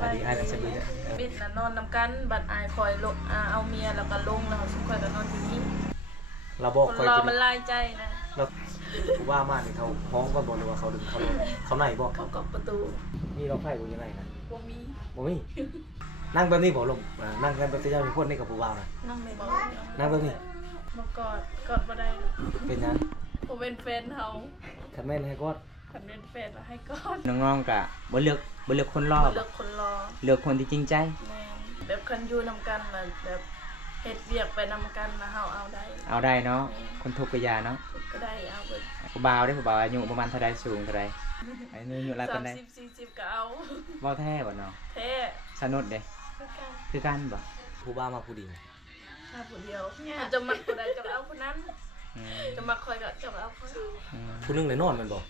บายดีอ้ายสบายบิดน่ะนอนนำกันบัดอายคอยลงเอาเมียแล้วก็ลงแล้วซุมคอยก็นอนอยู่นี่เราบอกคอย รอ กิน มันลายใจนะ เราผู้ว่ามากนี่เขาห้องก็บอกเลยว่าเขาดึงเขาลงเขาไหนบอก เขากอบประตู นี่เราไพ่กูยังไงนะ บ่มี บ่มีนั่งแบบนี้บอกลงนั่งกันแบบเจ้ามีคนนี่กับผู้ว่านะ นั่งในบ่ นั่งแบบนี้ บ่กอดบ่ได้ เป็นยัง บ่เป็นแฟนเฮา คันแม่นให้กอด คันเป็นแฟนแล้วให้กอด น้องๆกะบ่เลือกคนรอบ เลือกคนรอ เลือกคนที่จริงใจ แม่นแบบคันอยู่นำกันน่ะแบบเฮ็ดเวียกไปนำกันนะเฮาเอาได้ เอาได้เนาะคนทุกข์ก็อยาเนาะ ก็ได้เอาเบิด ผู้บ่าวได้ผู้บ่าวอายุประมาณเท่าใดสูงเท่าใดอายุหลายปานใด 30 40ก็เอา เว้าแท้บ่เนาะ แท้ สนุดเด้ คือกัน คือกันบ่ ผู้ว่ามาผู้ดี ถ้าผู้เดียวมันจะมักผู้ใดจะเอาผู้นั้น อืม จะมักคอยก็จะเอาคน อืม ผู้นึงเลยนอนมันบอก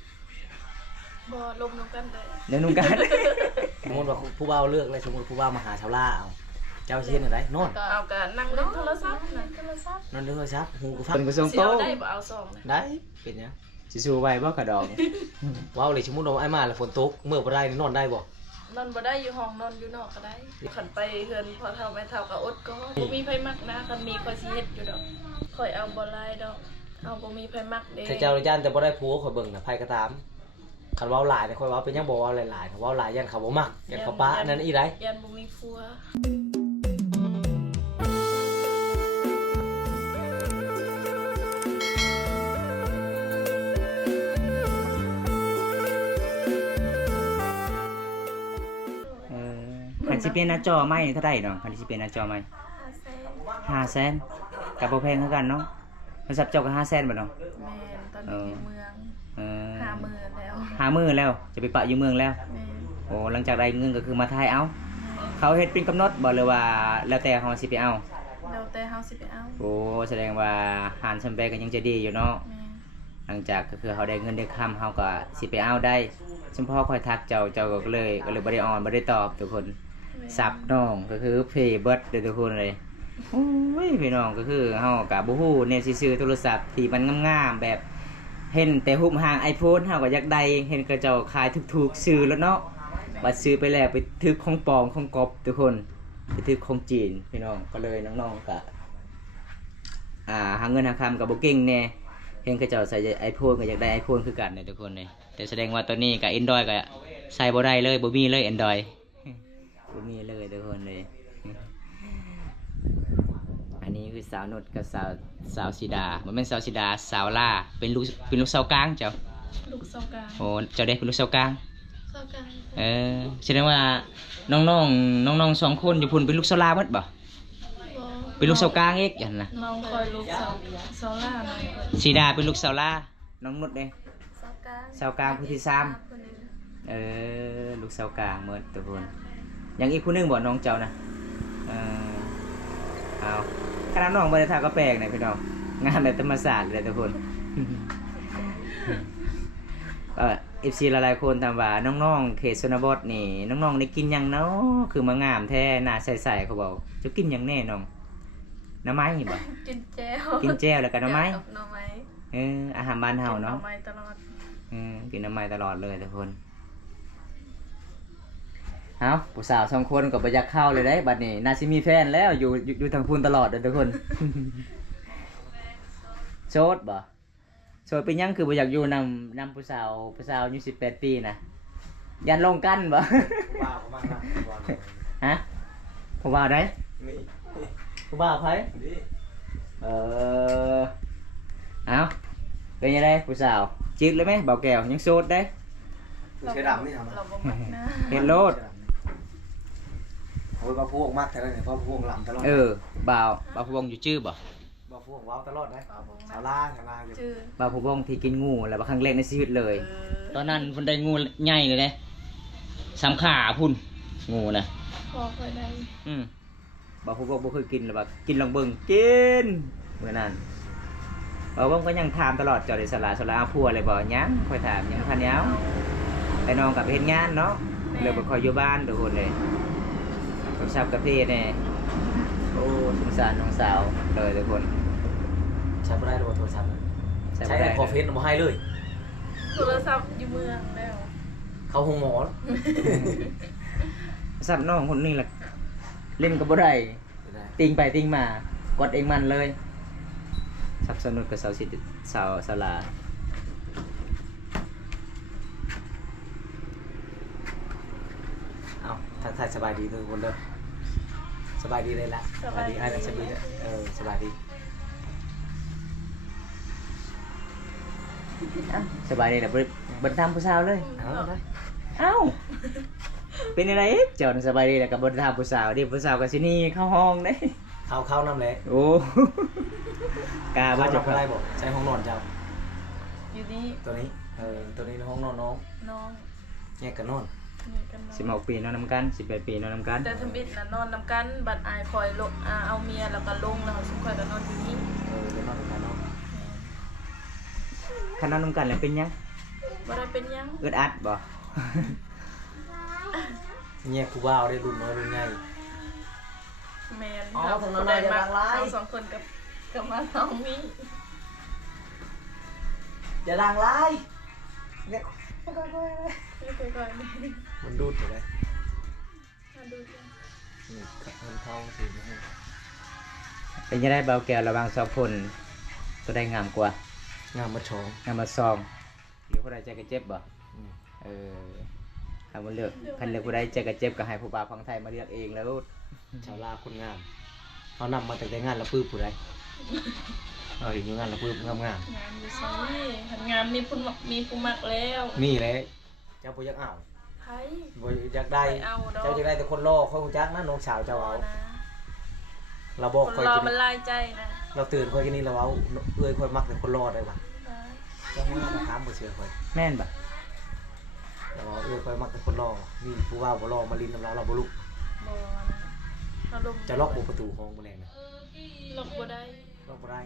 บ่ลมนำกันได้ เดี๋ยวนุ่งกัน สมมติว่าผู้ว่าเลือกเลยสมมติผู้ว่ามาหาชาวล่าเอาเจ้าเชียนอะไรนอน ก็เอากันนั่งเล่นโทรศัพท์นั่งโทรศัพท์ นอนด้วยครับหูกูฟัง เป็นผู้ทรง สิ โต เอาได้บ่เอาซองนะ ได้เป็นยัง สิสู้ไหวบ่กระดอง ว้าวเลยสมมติว่าไอ้มาแล้วฝนตกเมื่อบ่ได้นอนได้บ่ นอนบ่ได้อยู่ห้องนอนอยู่นอกก็ได้ขันไปเฮือนพอเฒ่าแม่เฒ่าก็อดก็บ่มีไผมักนะคันมีข่อยสิเฮ็ดอยู่ดอกข่อยเอาบ่หลายดอกเอาบ่มีไผมักเด้ ถ้าเจ้าย่านแต่บ่ได้ผัวข่อยเบิ่งน่ะไผก็ตามคันเว้าหลายเนี่ยข่อยเว้าเป็นยังบ่เว้าหลายๆคันเว้าหลายยันเขาบ่มักยันเขาปะอันนั้นอีไร ยันบ่มีผัว คันสิเป็นหน้าจอใหม่เท่าใดเนาะคันสิเป็นหน้าจอใหม่500,000ก็บ่แพงเท่ากันเนาะโทรศัพท์เจ้าก็500,000บ่เนาะ แม่นตอนนี้อยู่เมือง เออ 50,000แล้ว 50,000แล้วจะไปปะอยู่เมืองแล้ว แม่น โอ้หลังจากได้เงินก็คือมาทายเอา เขาเฮ็ดเป็นกำหนดบ่หรือว่าแล้วแต่เฮาสิไปเอา แล้วแต่เฮาสิไปเอา โอ้แสดงว่าหารสำเร็จก็ยังจะดีอยู่เนาะ แม่น หลังจากก็คือเฮาได้เงินได้คำเฮาก็สิไปเอาได้เฉพาะค่อยทักเจ้าก็เลยบ่ได้ออนบ่ได้ตอบทุกคนซับน้องก็คือเพย์เบิดเด้อทุกคนเลยโอ้ยพี่น้องก็คือเฮาก็บ่ฮู้แนวสิซื้อโทรศัพท์ที่มันงามๆแบบเห็นแต่รูปห่าง iPhone เฮาก็อยากได้เห็นเขาเจ้าขายถูกๆซื้อแล้วเนาะ บัดซื้อไปแล้วไปทึกของปลอมของกบทุกคนไปทึกของจีนพี่น้องก็เลยน้องๆก็หาเงินหาคำกับโบกิ้งแน่เห็นเขาเจ้าใส่ไอโฟนก็อยากได้ไอโฟนคือกันเนี่ยทุกคนเลยแต่แสดงว่าตัวนี้กับ Android ก็ใส่บ่ได้เลยบ่มีเลย Android บ่มีเลยทุกคนเลยอันนี้คือสาวนุชกับสาวสีดามันเป็นสาวสีดาสาวล่าเป็นลูกสาวกลางเจ้า ลูกเซากลาง โอ้เจ้าได้เป็นลูกสาวกลาง เซากลาง แสดงว่าน้องๆ2คนอยู่พุ่นเป็นลูกสาวลาหมดบ่เป็นลูกสาวกลางอีกอย่างน่ะ น้องคอยลูกเซาล่าน้องคอย สีดาเป็นลูกสาวลาน้องนุชเด้ เซากลาง สาวกลางผู้ที่3ลูกสาวกลางหมดทุกคนยังอีกผู้หนึงบ่น้องเจ้านะเอาขนาดน้องบ่ได้ทาก็แปลกนะพี่น้องงานแบบธรรมศาสตร์เลยทุกคน FC หลายๆคนถามว่าน้องๆเขตชนบทนี่น้องๆได้กินหยังเนาะคือมางามแท้หน้าใสๆเขาบอกจะกินหยังแน่น้องน้ำไม้บ่ กินแจ้ว กินแจ่วแล้วก็น้ำไม้ หน่อไม้ อาหารบ้านเฮาเนาะ หน่อไม้ตลอด กินน้ำไม้ตลอดเลยทุกคนเอ้าผู้สาว2คนก็บ่อยากเข้าเลยเด้บัดนี้น่าสิมีแฟนแล้วอยู่ทางพูนตลอดเด้อทุกคน โสดบ่โสดเป็นหยังคือบ่อยากอยู่นำผู้สาวอายุ18ปีนะยันลงกันบ่ ว้าวมากนะว้าว ฮะผู้บ่าวได้ นี่ ผู้บ่าวไผ นี่ เอ้าเป็นยังไงผู้สาวจีบเลยไหมบ่าวแก้วยังโสดได้ เสื้อดำนี่ทำไม เราบ่มักนะ เห็นโลด โอ้ยบ่าวพวกมากแต่ละเนี่ยบ่าวพวกลำตลอด บ่าวผู้บงอยู่ชื่อบ่ บ่าวพวกว้าวตลอดนะชาวล่าอยู่ ชื่อ บ่าวผู้บงที่กินงูแล้วบ่ครั้งแรกในชีวิตเลย เอ ตอนนั้นเพิ่นได้งูใหญ่เลยเด้สามขาพุ่นงูนะ พอคอยได้ บ่าวผู้บงบ่เคยกินแล้วบ่กินลองเบิ่งกินมื้อนั้นบ่าวผู้บงก็ยังถามตลอดเจ้าได้สละเอาผัวเลยบ่ยังค่อยถามยังพันยาวแต่น้องก็ไปเฮ็ดงานเนาะเลยบ่ค่อยอยู่บ้านทุกคนเลยต้องชับกาแฟแน่โอ้สงสารน้องสาวเลยทุกคน ใช้ไม่ได้หรอกโทรศัพท์ใช้แต่พอเฟซมาให้เลย โทรศัพท์อยู่เมืองแล้ว เขาหงหมอ ซับน้องคนนี้ล่ะเล่นก็บ่ได้ติงไปติงมากดเองมันเลยซับสนุกกับสาวสิสาวสลา เอาทักทายสบายดีทุกคนเด้อสบายดีเลยละ สบายดี ไอ้นั่นสบายดีสบายดี สบายดีแหละบ่ทำผู้สาวเลย เอาได้ เอ้าเป็นอะไรเจ้าน่ะสบายดีแหละกับบนทางผู้สาวดิผู้สาวกับสิหนี่เข้าห้องเด้ เข้าน้ำแหละ โอ้กล้าบ่ เข้า จะ นำอะไรบอกใช้ห้องนอนเจ้า อยู่นี่ ตัวนี้ตัวนี้ในห้องนอนน้อง น้อง แยกกันนอน นี่กันน้อง 16 ปีนอนนำกัน18 ปีนอนนำกัน แต่ทำบิดน่ะนอนนำกันบัดอายคอยลงเอาเมียแล้วก็ลงแล้วเขาสิคอยก็นอนอยู่นี่ เดี๋ยวนอนกันนอน คันนอนนำกันแล้วเป็นหยัง บ่ได้เป็นหยัง อึดอัดบ่ แยกผู้บ่าวได้รุ่นน้อยรุ่นใหญ่ แม่น อ๋อ ครับ ทางนั้นน่าจะดังหลาย เฮาสองคนกับมาน้องมี อย่าดังไรเนี่ย ไม่ค่อยๆนี่ มันดูดอยู่เลย มาดูกัน นี่กับเงินทองสิมาให้ เป็นยังไงเบาแก้วระหว่าง2คนตัวใดงามกว่าง ามมาชอง งามมาซองหรือผู้ใดใจกระเจ็บบ่ อืม ถ้าบ่เลือกคันเลือกผู้ใดใจกระเจ็บก็ให้ผู้บ่าวฝั่งไทยมาเลือกเองแล้ว ชาวลาวคนงามเขานำมาแต่งานละปื้บผู้ใดเอาถึงงานละปื้บงาม งามอยู่ไสหันงามมีผู้มักแล้ว ๆนี่แหละเจ้าบ่อยากเอา ไผ บ่อยากได้ ไปเอาดอก เจ้าจะได้แต่คนรอค่อยรู้จักนะน้องสาวเจ้าเอา นะ เราบอก คน ค่อย รอ กิน มันลายใจนะ เราตื่นค่อยกินนี่เราเอาเอ้ยค่อยมักแต่คนรอได้ปะ ได้ เจ้ามาถามบ่เชื่อค่อย แม่นบ่ เราเอาเอ้ยค่อยมักแต่คนรอนี่ผู้ว่าบ่รอมาลินน้ำเราบ่ลุก บ่นะเอาลม จะล็อกประตูห้องบ่แรงนะ ล็อกบ่ได้ ล็อกบ่ได้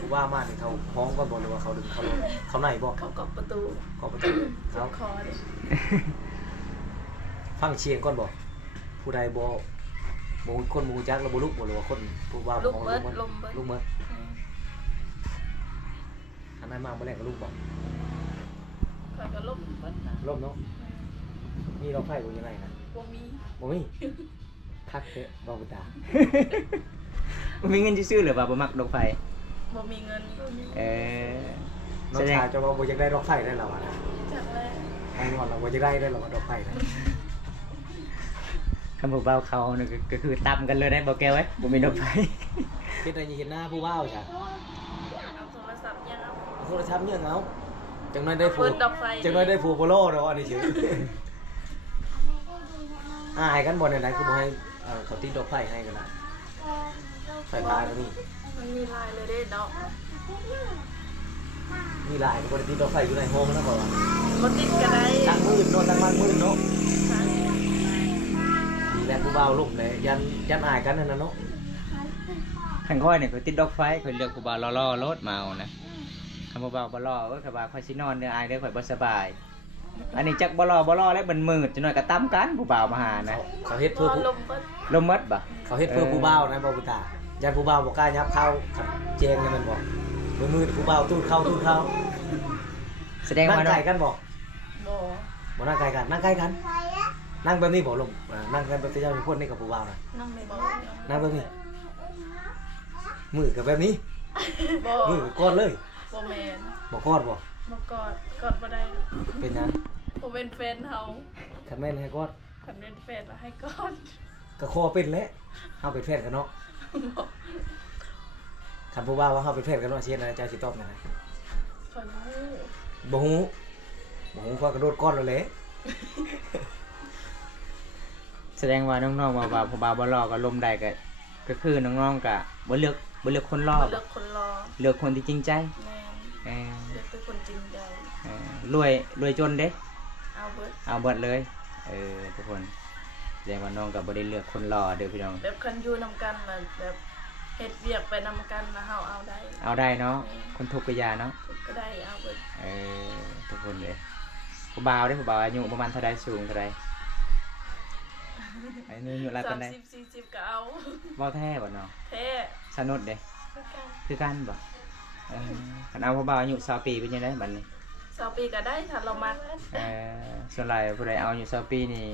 ผู้ว่ามานี่เขาห้องก็บ่หรือว่าเขาดึงเขาลงเขาไหนบ่ เขากอบประตู ก็ประตูเขา คอเด้ ฟังเชียงก่อนบ่ผู้ใดบ่คนบ่รู้จักแล้วบ่ลุกบ่หรือว่าคนผู้ว่า ลูก บ่ เบิด ลุก ลมเบิด ลุกเบิด อืม อันนั้นมาบ่แรงก็ลุกบ่ ข้อยก็ลมเบิดนะ ลมเนาะมีเราไฟบ่ยังไงนะ บ่มี บ่มีทักเถอะบ่บุตา บ่มีเงินซื้อๆหรือว่าบ่มักดอกไฟ บ่มีเงิน เออ น้อ แส ง ดง ชายจะว่าบ่อยากได้ดอกไฟได้แล้วอ่ะนะ จักแล้ว ไอ้งอนเราบ่อยากได้ได้แล้วว่าดอกไฟนะ คำบอกเบาเขานี่ก็คือตำกันเลยได้บ่แก้วไว้บ่มีดอกไฟ เฮ็ดได้ยินหน้าผู้ว่าวจ้ะ เอาโทรศัพท์ยังเอา โทรศัพท์ยังเอาจังน้อยได้ผู้ เปิดดอกไฟ จังน้อยได้ผู้โปโลเนาะอันนี้ชื่ออายกันบ่ไหนๆคือบ่ให้เขาติดดอกไฟให้กันนะไฟฟ้าก็มี มันมีลายเลยเด้ดอก มีหลายก็บ่ได้ติดดอกไฟอยู่ในห้องนะบ่ว่า บ่ติดก็ได้ ตั้งมืดเนาะตั้งมันมืดเนาะดีแล้วผู้ว่าวลุ่มเลยยันอายกันนั่นน่ะเนาะ ขันค่อยเนี่ยเขาติดดอกไฟเขาเลือกผู้บ่าวล่อๆรถมาเอานะคำผู้บ่าวบ่ล่อเขาว่าค่อยสินอนเด้ออายเด้อข่อยบ่สบาย อันนี้จักบ่ล่อแล้วมันมืดจังหน่อยก็ตํกันผู้บ่าวมาหานะ เขาเฮ็ดเพื่อผู้ ลมเบิด ลมมัดบ่ เขาเฮ็ดเพื่อผู้บ่าวนะบ่าวบุตายันผู้บ่าวบ่กล้ายับเข้าขัดเจงนี่มันบ่มืดผู้บ่าวตูดเข้า แสดง นั่ง ว่า ไกลกันบ่ บ่ บ่นั่งไกลกันนั่งใกล้กัน นั่งแบบนี้บ่ลงนั่งกันแบบเจ้าเป็นคนนี่กับผู้บ่าวนะ นั่งในบ่ นั่งแบบนี้มือกับแบบนี้ บ่ มือกับก้อนเลย บ่แม่น บ่ก้อนบ่ บ่กอดบ่ได้ เป็นหยัง บ่เป็นแฟนเฮา คันแม่นให้ก้อน คันเป็นแฟนแล้วให้กอด ก็คอเป็นแหละเฮาเป็นแฟนกันเนาะคันผู้บ่าวว่าเฮาเป็นแฟนกันเนาะเชียร์นะเจ้าสิตอบนั่นนะ ข่อยบ่ฮู้ บ่ฮู้ข้อยกระโดดก้อนแล้วแหละ แสดงว่าน้องๆว่าผู้บ่าวบ่ล่อก็ลมได้ก็คือน้องๆก็บ่เลือกคนล่อ เลือกคนรอ เลือกคนที่จริงใจ แม่น เออ เลือกเป็นคนจริงใจ รวยจนเด้ เอาเบิด เอาเบิดเลยทุกคนแสดงว่าน้องก็บ่ได้เลือกคนล่อเด้อพี่น้อง แบบคันอยู่นำกันน่ะแบบเฮ็ดเวียกไปนำกันนะเฮาเอาได้ เอาได้เนาะคนทุกข์ก็อยาเนาะ ก็ได้เอาเบิด ทุกคนเลยผู้บ่าวเด้อผู้บ่าวอายุประมาณเท่าใดสูงเท่าใดอายุหลายปานใด 30 40ก็เอา เว้าแท้บ่เนาะ แท้ สนุดเด้คือกันบ่คันเอาผู้บ่าวอายุ20ปีเป็นจังไดบัดนี้ 20ปีก็ได้ถ้าเรามัก ส่วนหลายผู้ใดเอาอายุ20ปีนี่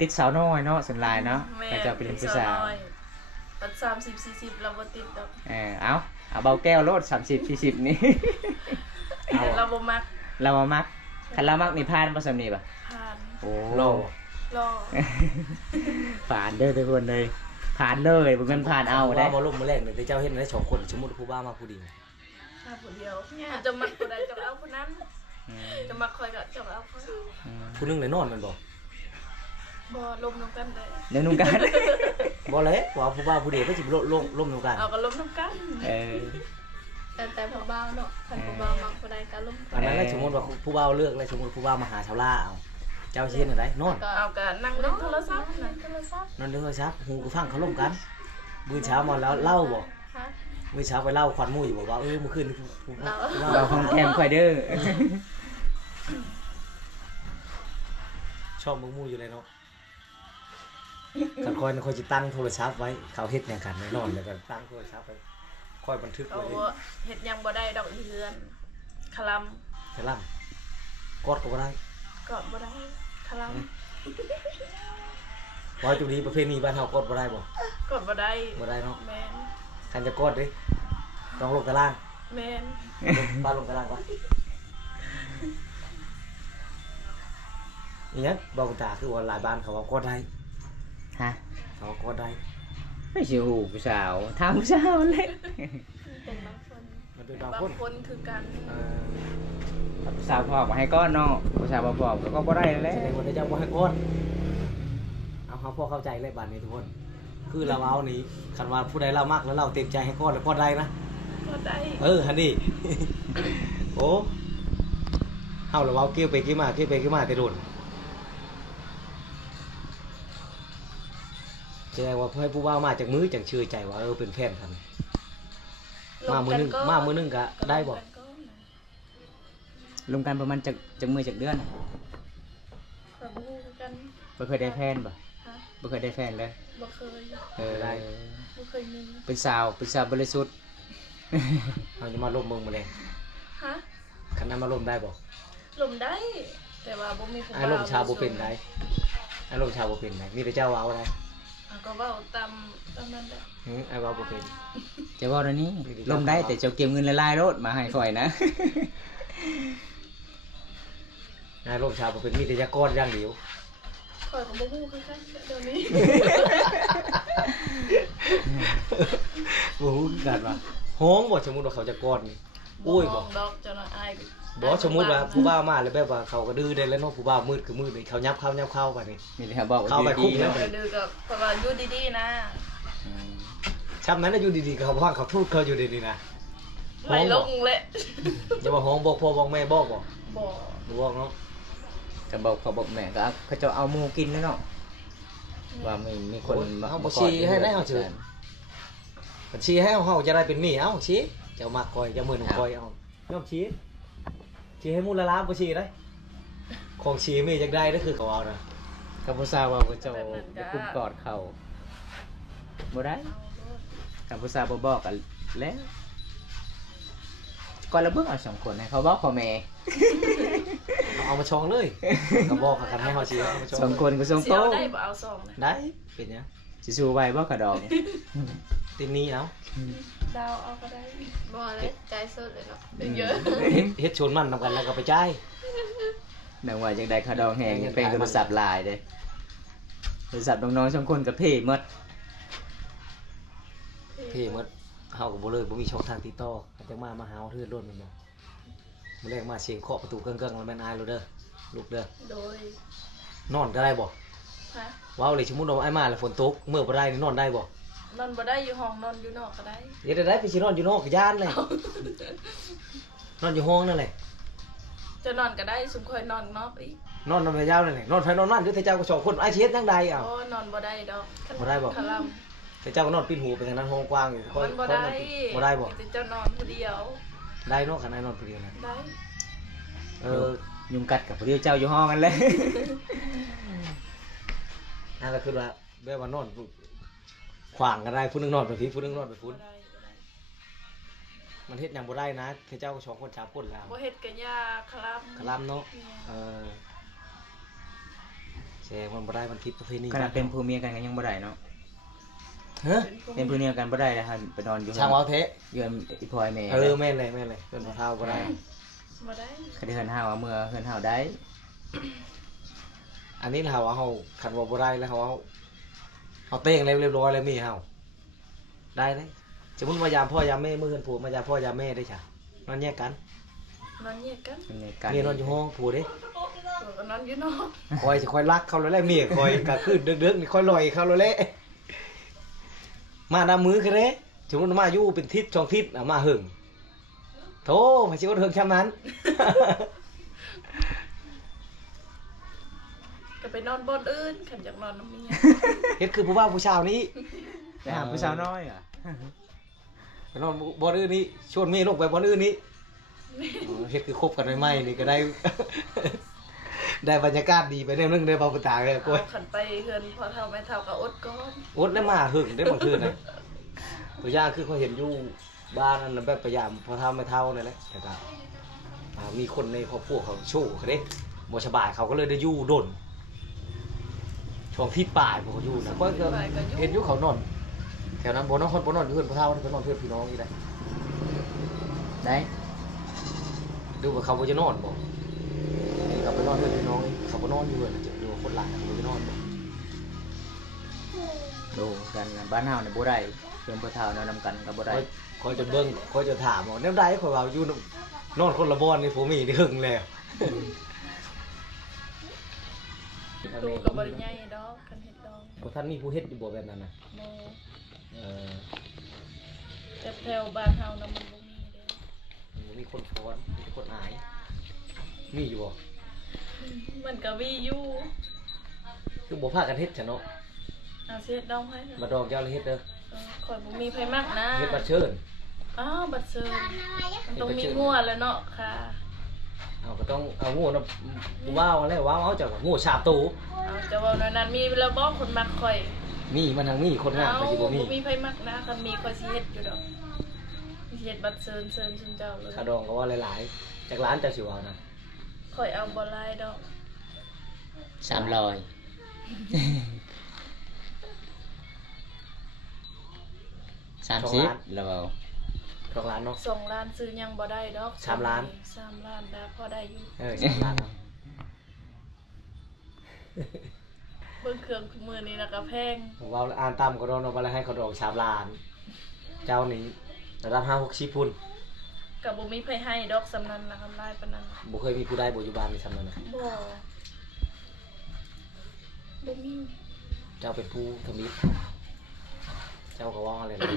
ติดสาวน้อยเนาะส่วนหลายเนาะ แม่ ก็จะเป็นผู้สาว น้อยปัด30-40เราบ่ติดดอก เอาเบาแก้วโลด30-40นี่ แต่เราบ่มัก เรามามักคันเรามักนี่ผ่านบ่ซั่นนี่ป่ะ ผ่าน โอ้ รอ รอ ผ่านเด้อทุกคนเลยผ่านเลยบ่แม่นผ่านเอาได้ ว่ามาล่มมาแรงเนี่ยแต่เจ้าเฮ็ดได้2คนสมมุติผู้บ่าวมาผู้เดียว ถ้าผู้เดียวมันจะมักผู้ใดจะเอาผู้นั้น อืม จะมักคอยก็จะเอาคน ผู้หนึงเลยนอนแมันบ่ บ่ลมน้ำกันได้ เดี๋ยวนุ่งกัน บ่เลยว่าผู้บ่าวผู้เดียวก็สิล่มนำกัน เอาก็ลมน้ำกัน เออ แต่พอเบาเนาะคันพอเบามักบ่ได้ก็ลม อันนั้นแล้วสมมุติว่าผู้บ่าวเลือกแล้วสมมุติผู้บ่าวมาหาชาวลาเอาเจ้าสิเฮ็ดจังไดนอน เอาก็นั่งเล่นโทรศัพท์นะ โทรศัพท์ นอนเด้อครับหูก็ฟังเขาล่มกันมื้อเช้ามาแล้วเล่าบ่ ฮะ มื้อเช้าไปเล่าควันหมู่อยู่บ่ว่าเมื่อคืนผู้ เราห้องแคมค่อยเด้อ ชอบมึงหมู่อยู่เลยเนาะคันคอยสิตั้งโทรศัพท์ไว้เขาเฮ็ดหยังกันแน่นอนแล้วก็ตั้งโทรศัพท์ไว้คอยบันทึก เอา ไว้ เฮ็ดหยังบ่ได้ดอกอีเฮือนคล คลั่มกอดก็บ่ได้ ำกอดบ่ได้คล ว่าจุดนี้ประเพณีบ้านเฮากอดบ่ได้บ่ ำกอดบ่ได้ บ่ได้เนาะ แม่น คันจะกอดเด้ต้องลงกระล่าง แม่น ป้าลงกระล่างก่อนอีหยังบอกคุณตาคือว่าหลายบ้านเขาว่ากอดได้ ฮะ เขาว่ากอดได้ ไม่ใช่หูผู้สาวถามผู้สาวเลย เป็นบางคน มันเป็นบาง บาง คน คนคือกัน เออ ผู้สาวพอกมาให้ก้อนเนาะผู้สาวบ่บอกก็บ่ได้แล้ แส ว ดงว่าได้เจ้าบ่ให้กอดเอาเฮาพอเข้าใจเลยบ้านนี้ทุกคน คือเราเอานี่คันว่าผู้ใดเรามักแล้วเราเต็มใจให้กอดแล้วกอดได้นะ กอดได้ ฮันนี่ โอ้เฮาแล้วเว้าเกี่ยวไปเกี่ยวมาเกี่ยวไปเกี่ยวมาแต่โดนแสดงว่าให้ผู้ว่ามาจากมือจากชื่อใจว่าเป็นแฟนกัน มามื้อนึงก็ได้บ่ รวมกันประมาณจากมือจากเดือน แบบงูกัน บ่เคยได้แฟนบ่ ฮะ บ่เคยได้แฟนเลย บ่เคย ได้ บ่เคยมี เป็นสาวบริสุทธิ์ เราจะมาล่มเมืองมาเลย ฮะ คันนั้นมาล่มได้บ่ ลมได้ แต่ว่าบ่มีผู้ ไอ้ล่มชาวบ่เป็นได้ไอ้ล่มชาวบ่เป็นได้มีแต่เจ้าเอาได้ อ่ะก็เว้าตามนั้นแหละ ไอ้เว้าบ่เป็น จะว่าเดี๋ยวนี้ลมได้แต่เจ้าเก็บเงินละลายรถมาให้ข่อยนะ ไอ้ล่มชาวบ่เป็นมีแต่จะก้อนอย่างเดียว ข่อยก็บ่ฮู้คือกันเดี๋ยวนี้ บ่ฮู้คือกันว่าฮ้องบ่สมมุติว่าเขาจะก้อนนี่โอ้ยบ่ มงดอกเจ้าน้อยอาย บ่สมมุติว่าผู้บ่าวมาแล้วแบบว่าเขาก็ดื้อได้แล้วเนาะผู้บ่าวมืดคือมืดนี่เขายับเข้าบัดนี้ มีแต่เขาบอกว่า เข้าไป ดี คุก ๆ แล้ แล้ว ว ไปดูกับเพราะว่าอยู่ดีๆนะ ช้ำนั้นน่ะอยู่ดีๆก็เขาว่าเขาทูดเขาอยู่ดีๆนะ ไหลลงเลย อย่าว่าฮ้องบอกพ่อบอกแม่บอกบ่ บ่ บ่บอกเนาะ ก็บอกเขาบอกแม่ก็เขาจะเอาหมูกินแล้วเนาะว่ามีคน เอาบ่ชี้ให้ได้เอาเถิดบัญชีให้เฮาจะได้เป็นหนี้เอ้าชี้เจ้ามักคอยเจ้ามือหนุ่มคอยเอายอมชี้ให้มูลละล้านบ่ชี้ได้ของชี้มีจักได้นั่นคือเขาเอานะ กับผู้สาวว่าเจ้าจะกุมกอดเขาบ่ได้กับผู้สาวบ่บอกกันแล้วก่อนละเบิ่งเอาสองคนให้เขาบอกเขาแม่ เอามาชองเลยก็บอกกันให้เฮาชี้เอามาชอง สองคนก็สอง เสี โต ยวได้บ่เอาซองนะ ได้เป็นหยัง สิสู้ไว้บ่กระดอง ตินนี้เอา ดาวเอาก็ได้ บ่เลยใจสุดเลยเนาะ เยอะ เฮ็ดชวนมันนำกันแล้วก็ไปจ่าย นังว่าจังได๋กระดองแหงยังเป็นโทรศัพท์หลายเด้โทรศัพท์น้องๆสองคนก็เพ่หมด พี่หมดเฮาก็บ่เลยบ่มีช่องทางติดต่อจังมาหาเทื่อล้นมันบ่มื้อแรกมาเสียงเคาะประตูเกิ้งๆมันแม่นอายแล้วเด้อลูกเด้อ โดย นอนก็ได้บ่ ฮะ ว้าวเลยสมมุติว่าไอ้มาแล้วฝนตกเมื่อบ่ได้นี่นอนได้บ่ นอนบ่ได้อยู่ห้องนอนอยู่นอกก็ได้ เดี๋ยวได้ไปสินอนอยู่นอกย่านเลย นอนอยู่ห้องนั่นแหละ จะนอนก็ได้สุมค่อยนอนนอกอีก นอนยาวนั่นแหละนอนไผนอนมันอยู่แต่เจ้าก็สองคนไอ้เชียดจังใดเอ้า โอ้นอนบ่ได้ดอก บ่ได้บ่ คล แต่เจ้าก็นอนปิดหูไปทางนั้นห้องกว้างอยู่ ำ ค่อย มันบ่ ค่อย ได้ นอนปิดบ่ได้บ่ มีแต่เจ้านอนผู้เดียว ได้เนาะคันไอ้นอนผู้เดียวนะ ได้ เออ ยุงกัดกับผู้เดียวเจ้าอยู่ห้องกันเลย นั่นก็คือว่าแบบว่านอนขวางกันได้ผู้หนึงนอนไปพี่ผู้หนึงนอนไปพุ่น บ่ได้บ่ได้ มันเฮ็ดหยังบ่ได้นะแต่เจ้าก็สองคนสามคนแล้ว บ่เฮ็ดก็ยาคลำ คลำเนาะเออส แสดงมันบ่ได้มันผิดประเพณี ขนาดเป็นผู้เมียกันก็ยังบ่ได้เนาะ ฮะ เป็นผู้เมียกันบ่ได้แล้วครับไปนอนอยู่ ช่างเว้าเทะ เยือนอีพลอยแม่ แม่นเลยเพิ่นบ่เท่าบ่ได้ บ่ได้ คดีเฮือนเฮาเอาเมื่อเฮือนเฮาได้ อันนี้เราเอาคันว่าบ่ได้แล้วเอาเต้งเรียบร้อยแล้วมีเฮาได้เลยสมมุติว่ายามพ่อยามแม่มื้อเฮือนผัวมายามพ่อยามแม่ได้จ้ะนอนแยกกัน นอนแยกกัน เป็นไงกัน เมียนอนอยู่ห้องผัวเด้ ผัวก็นอนอยู่นอก คอยรักเขาแล้วแหละเมียคอยกะคืนดึกๆนี่คอยลอยเขาแล้วแหละมาดามมือคือเด้สมมุติมาอยู่เป็นทิศ2ทิศมาหึงโธ่พระสิอดหึงช่ำนั้น ก็ไปนอนบ่อนอื่นคันอยากนอนน้ำเมีย เฮ็ดคือผู้บ่าวผู้ชาวนี้ ไปหาผู้สาวน้อยอ่ะ ไปนอนบ่อนอื่นนี้ชวนเมียลงไปบ่อนอื่นนี้เฮ็ดคือคบกันใหม่ๆนี่ก็ได้ ได้บรรยากาศดีไปแนวนึงได้บ่าวตาเลยกล้วย เอาขันไปเฮือนพอเท่าแม่เท่าก็อดก่อน อดได้มาหึงได้บางคืนนะตัวอย่างคือเขาเห็นอยู่บ้านนั่นแบบพยายามพอเท่าไม่เท่านั่นแหละแต่ก็มีคนในครอบครัวเขาโชว์เขาเด้บ่สบายเขาก็เลยได้อยู่ดนช่วงที่ป่ายพวกเขาอยู่นะก็เห็นอยู่เขานอนแถวนั้นบ่นอนคนบ่นอนอยู่เพื่อนพอเท่าไปนอนเพื่อนพี่น้องนี่ได้ ได้ ดูว่าเขาบ่จะนอนบ่เขาไปนอนเพื่อนพี่น้องเขาบ่นอนอยู่เลยจะดูคนหลายเขาบ่จะนอนบ่ ดูกันนะบ้านเฮาเนี่ยบ่ได้เพิ่นผู้เฒ่านอนนำกันก็บ่ได้ คอยจะเบิ่งคอยจะถามว่าแนวใดข่อยว่าอยู่นอนคนละบ่อนนี่ผมมีนี่หึงแล้ว ดูกับบริญญาดอกคันเฮ็ดดอก บ่ท่านมีผู้เฮ็ดอยู่บ่แบบนั้นน่ะ โม เออ แต่แถวบ้านเฮานะมันบ่มีเด้ มันมีคนฟ้อนมีคนอาย มีอยู่บ่ มันก็มีอยู่ คือบ่พากันเฮ็ดจ้ะเนาะ เอาสิเฮ็ดดองให้นะ มาดอกเจ้าเลยเฮ็ดเด้อ ข่อยบ่มีไผมักนะ เฮ็ดบัดเชิญ อ้าวบัดเซินมันต้องมีงัวแล้วเนาะค่ะ เอาก็ต้องเอางูนะกูว้าวแล้วว้าวเอาจากงูชาบตู เอาจะเว้าแนวนั้นมีแล้วบ่คนมักข่อย มีมันทางมีคนงาม เอา ไปสิบ่มี บ่มีไผมักนะคันมีข่อยสิเฮ็ดอยู่ดอกสิเฮ็ดบัดเซินซุนเจ้าเลย คาดองก็ว่าหลายๆจากร้านเจ้าสิว่านะ ข่อยเอาบ่หลายดอก 30แล้วเว้า ของร้านเนาะ 2 ล้านซื้อยังบ่ได้ดอก 3 ล้าน 3 ล้านได้พอได้อยู่ 3 ล้านเนาะ เบิ่งเครื่องทุกมื้อนี้นะก็แพง ผมว่าอ่านตามก็โดนเอาไปแล้วให้เขาดอง3 ล้าน เจ้านี้ระดับ5-60พุ่น ก็บ่มีไผให้ดอกสำนั้นนะคำลายปานนั้น บ่เคยมีผู้ใดบ่อยู่บ้านนี่ซำนั้นนะ บ่มี เจ้าเป็นผู้ทมิตรเจ้าก็ว่าอะไรนะ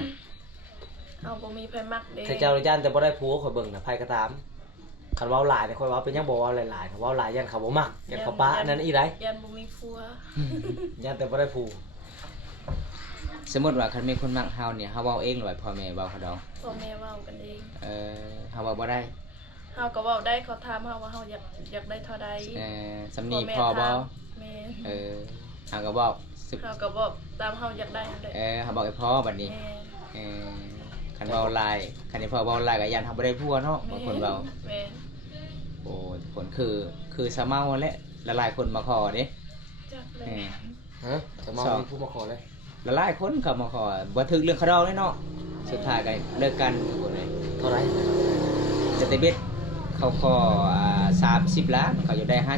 เอาบ่มีไผมักเด้ ถ้าเจ้าย่านแต่บ่ได้ผัวข่อยเบิ่งน่ะไผก็ตามคันเว้าหลายเนี่ยข่อยเว้าเป็นหยังบ่เว้าหลายๆถ้าเว้าหลายย่านเขาบ่มักย่านเขาปะนั่นอีได ยันบ่มีผัว ย่านแต่บ่ได้ผัว สมมุติว่าคันมีคนมักเฮาเนี่ยเฮาเว้าเองหรือว่าพ่อแม่เว้าเขาดอง พ่อแม่เว้ากันเอง เฮาเว้าบ่ได้ เฮาก็เว้าได้เขาถามเฮาว่าเฮาอยากได้เท่าใด สำนีพอบ่ แม่ เฮาก็บอกสึก เฮาก็บอกตามเฮาอยากได้นั่นแหละ เฮาบอกให้พ่อบัดนี้ แม่ คันเว้าหลายคันที่พ่อเว้าหลายก็ยันเฮาบ่ได้ผัวเนาะบางคนเว้า แม่ โอ้ทุกคนคือสะเมาแหละหลายๆคนมาขอเด้ จักเลย ฮะจะมามีผู้มาขอเลย หลายๆคนเขามาขอบ่ถึกเรื่องเขาดองเลยเนาะสุดท้ายก็เลิกกันทุกคนเลย เท่าไหร่ จะได้เบ็ดเขาขอ30 ล้านเขาอยู่ได้50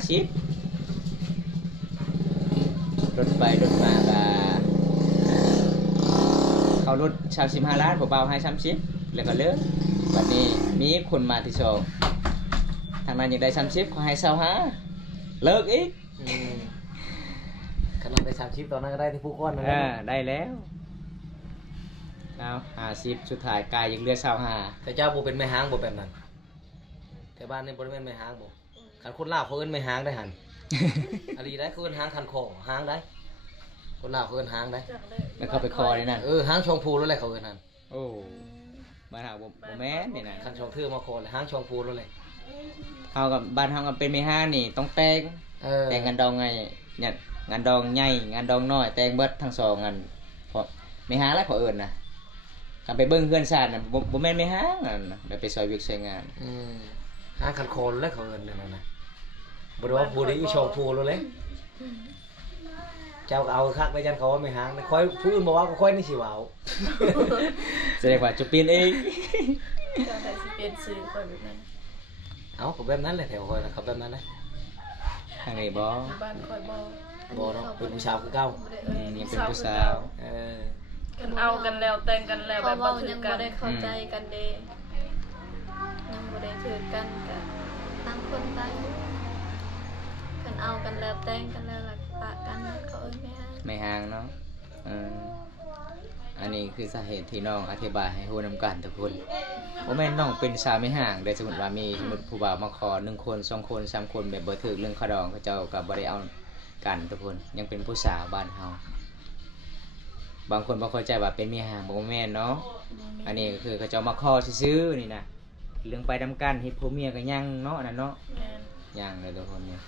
รถไปรถมาก็เขาลด35 ล้านผมเบาให้30แล้วก็เลิกวันนี้มีคนมาที่สองทางนั้นอยากได้30เขาให้25เลิกอีก ขนาดได้30ตอนนั้นก็ได้ที่ผู้ก้อนนั่นแหละ ได้แล้วเอา50สุดท้ายกลายยังเหลือ25 แต่เจ้าบ่เป็นแม่หางบ่แบบนั้นแต่บ้านนี่บ่ได้แม่นแม่หางบ่คันคนลาวเขาเอิ้นแม่หางได้หั่น อลีได้เขาเอิ้นหางคันคอหางได้ คนลาวเขาเอิ้นหางได้ จักเลย แล้วเขาไปคอเลยนั่น หางชองพูแล้วแหละเขาเอิ้นหั่น โอ้บ้านเฮาบ่แม่นนี่นะ คันชองเทือมาคอเลยหางชองพูแล้วแหละ เฮากับบ้านเฮากับเป็นแม่ห้างนี่ต้องแต่งแต่งงานดองไงเนี่ยงานดองใหญ่งานดองน้อยแต่งเบิดทั้งสองงานเพราะแม่ห้างแล้วเขาเอิ้นนะคันไปเบิ่งเพื่อนชาติน่ะบ่แม่นแม่ห้างนั่นน่ะได้ไปซอยเวียกซอยงาน หางคันคอแล้วเขาเอิ้นนั่นน่ะบ่ได้ว่าผู้ใดอีชองพูแล้วแหละ เจ้าก็เอาคักไปยันเขาว่าไม่หางคอยผู้อื่นบอกว่าก็ค่อยนี่สิเว้า แสดงว่าจะเปลี่ยนเอง เจ้าได้สิเปลี่ยนชื่อค่อยแบบนั้น เอาก็แบบนั้นแหละแถวคอยนะครับแบบนั้นนะ ทางนี้บ่ อยู่บ้านค่อยบ่ บ่เนาะเป็นผู้ชายคือเก่า บ่ได้เอ่ย ยังเป็นผู้สาว เออ กันเอากันแล้วแต่งกันแล้วแบ เขา บบ่ เว้า ถือ ยัง กั บ่ น ได้เข้าใจกันเด้ยังบ่ได้ถือกันก็ต่างคนต่างอยู่กันเอากันแล้วแต่งกันแล้วหลักปะกันเขาไม่ให้ไม่ห่างเนาะอันนี้คือสาเหตุที่น้องอธิบายให้ฮู้นำกันทุกคนบ่แม่นน้องเป็นสาวไม่ห่างแต่สมมุติว่ามีสมมุติผู้บ่าวมาขอ1คน2คน3คนแบบบ่ถึกเรื่องขะดองเขาเจ้าก็บ่ได้เอากันทุกคนยังเป็นผู้สาวบ้านเฮาบางคนบ่เข้าใจว่าเป็นเมียห่างบ่แม่นเนาะอันนี้ก็คือเขาเจ้ามาขอซื่อๆนี่นะเรื่องไปนํกันเฮ็ดผัวเมียก็ยังเนาะอันนั้นเนาะ แม่น ยังเลยทุกคนเนี่ย